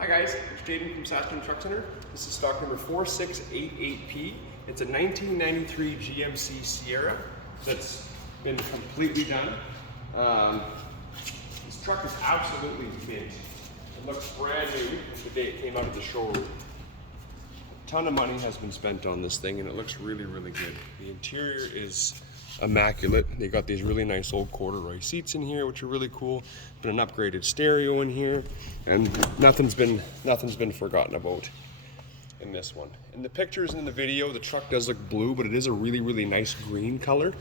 Hi guys, it's Jaden from Saskatoon Truck Center. This is stock number 4688P. It's a 1993 GMC Sierra that's been completely done. This truck is absolutely mint. It looks brand new the day it came out of the showroom. A ton of money has been spent on this thing and it looks really, really good. The interior is immaculate. They got these really nice old corduroy seats in here, which are really cool. Been an upgraded stereo in here, and nothing's been forgotten about in this one. In the pictures and in the video, the truck does look blue, but it is a really, really nice green color.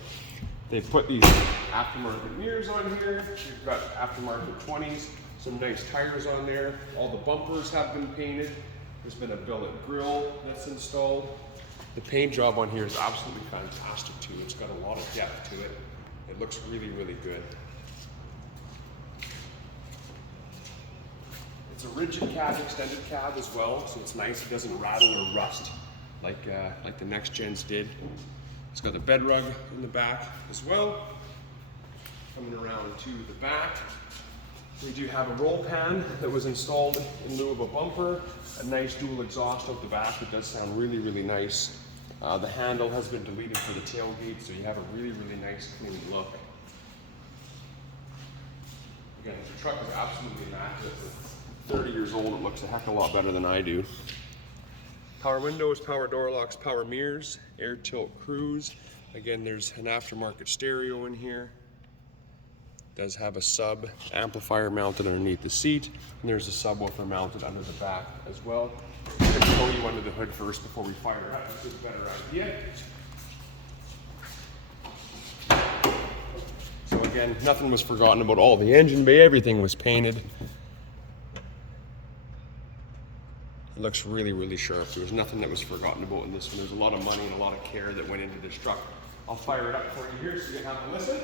They've put these aftermarket mirrors on here. We've got aftermarket 20s, some nice tires on there. All the bumpers have been painted. There's been a billet grille that's installed. The paint job on here is absolutely fantastic too. It's got a lot of depth to it. It looks really, really good. It's a rigid cab, extended cab as well, so it's nice. It doesn't rattle or rust like the next gens did. It's got a bed rug in the back as well. Coming around to the back, we do have a roll pan that was installed in lieu of a bumper. A nice dual exhaust out the back. It does sound really, really nice. The handle has been deleted for the tailgate, so you have a really, really nice, clean look. Again, the truck is absolutely immaculate. For 30 years old, it looks a heck of a lot better than I do. Power windows, power door locks, power mirrors, air tilt cruise. Again, there's an aftermarket stereo in here. Does have a sub amplifier mounted underneath the seat, and there's a subwoofer mounted under the back as well. I'm going to show you under the hood first before we fire it up to get a better idea. So again, nothing was forgotten about all the engine bay, everything was painted. It looks really, really sharp. There was nothing that was forgotten about in this one. There's a lot of money and a lot of care that went into this truck. I'll fire it up for you here so you can have a listen.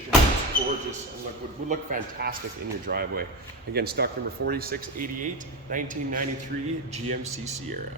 It's gorgeous and would look fantastic in your driveway. Again, stock number 4688, 1993 GMC Sierra.